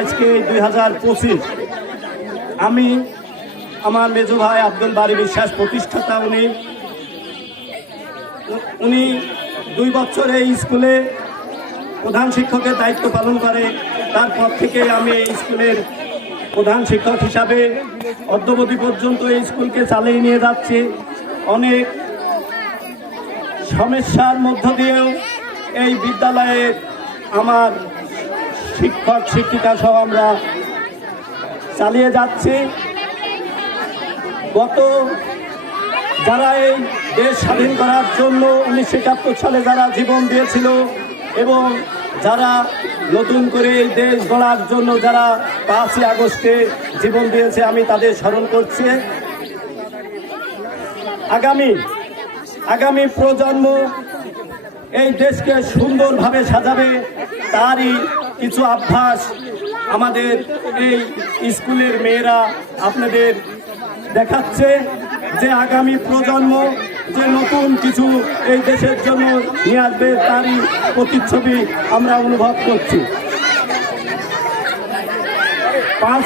আজকে দুই হাজার পঁচিশ। আমি আমার মেজো ভাই আব্দুল বাড়ি বিশ্বাস প্রতিষ্ঠাতা, উনি উনি দুই বছর এই স্কুলে প্রধান শিক্ষকের দায়িত্ব পালন করে। তারপর থেকে আমি এই স্কুলের প্রধান শিক্ষক হিসাবে অদ্যবধি পর্যন্ত এই স্কুলকে চালিয়ে নিয়ে যাচ্ছি। অনেক সমস্যার মধ্য দিয়েও এই বিদ্যালয়ে আমার শিক্ষক, শিক্ষিকা সহ আমরা চালিয়ে যাচ্ছি। গত যারা এই দেশ স্বাধীন করার জন্য উনিশশো একাত্তর সালে যারা জীবন দিয়েছিল এবং যারা নতুন করে এই দেশ গড়ার জন্য যারা পাঁচই আগস্টে জীবন দিয়েছে, আমি তাদের স্মরণ করছি। আগামী আগামী প্রজন্ম এই দেশকে সুন্দরভাবে সাজাবে, তারই কিছু অভ্যাস আমাদের এই স্কুলের মেয়েরা আপনাদের দেখাচ্ছে যে আগামী প্রজন্ম যে নতুন কিছু এই দেশের জন্য নিয়ে আসবে তারই প্রতিচ্ছবি আমরা অনুভব করছি। পাঁচ